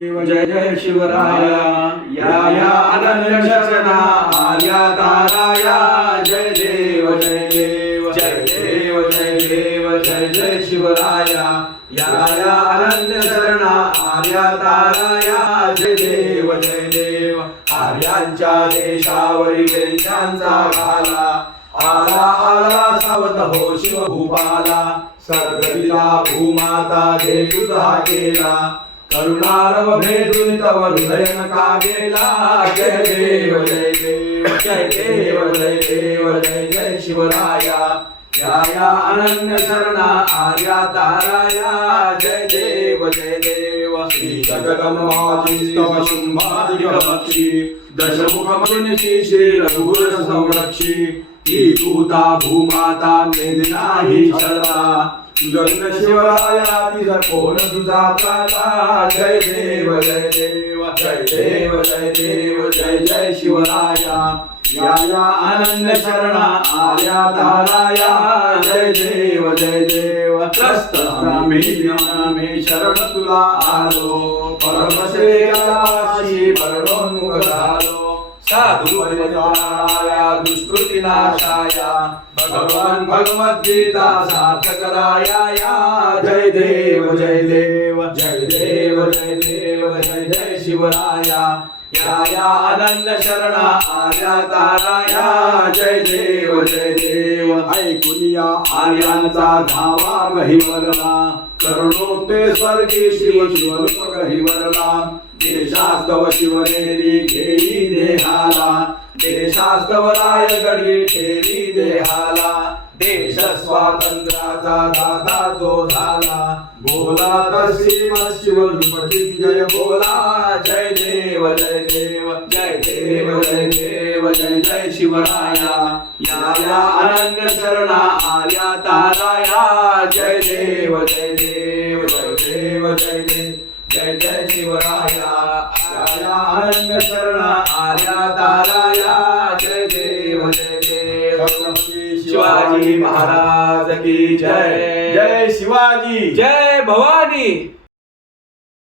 जय जय शिवराया या अनन्य शरणा आर्या ताराया जय देव जय देव जय देव जय देव जय जय शिवराया या अनन्य शरणा आर्या ताराया जय देव जय देव आर्यांच्या देशावरी वेशांचा घाला आला आला सावत हो शिवभूपाला सर्गदिला भूमाता देवता केला करुणारव भेटून तव हृदय नका गेला जय देव जय देव जय देव जय देव जय जय शिवराया या अनन्य शरणा आर्या ताराया जय देव जय देव श्री जगन्माती स्तव शुंभादिकमक्षी दशमुख मनुष्य श्री रघुवर संरक्षी ही दूता भूमाता मेदिना ही शरता गगन शिवराया तिचा कोण तुझा त्राता जय देव जय देव जय देव जय देव जय जय शिवराया या अनन्य शरणा आर्या ताराया जय देव जय देव त्रस्त मी शरण तुला आलो परमश्रेयाशी परमोन्मुख झालो साधु वैराया दुष्कृती नाशाया भगवान भगवद्गीता सार्थकराया जय देव जय देव जय देव जय देव जय जय शिवराया या अनन्य शरणा आर्या ताराया जय देव जय देव ऐकुनिया आर्यांचा धावा गहिवरला करुणोत्ते स्वर्गी शिव शिवरूप गहिवरला देशास्तव शिवनेरी घेई देहाला देशास्तव रायगडी ठेवी देहाला देश स्वातंत्र्याचा दाता जो झाला बोला तशी शिवपती जय बोला जय देव जय देव जय देव जय देव जय जय शिवराया या अनन्य शरणा आर्या ताराया जय देव जय देव जय देव जय देव जय जय शिवराया या अनन्य शरणा आर्या ताराया जय देव जय देव शिवाजी महाराज की जय जय शिवाजी जय भवानी।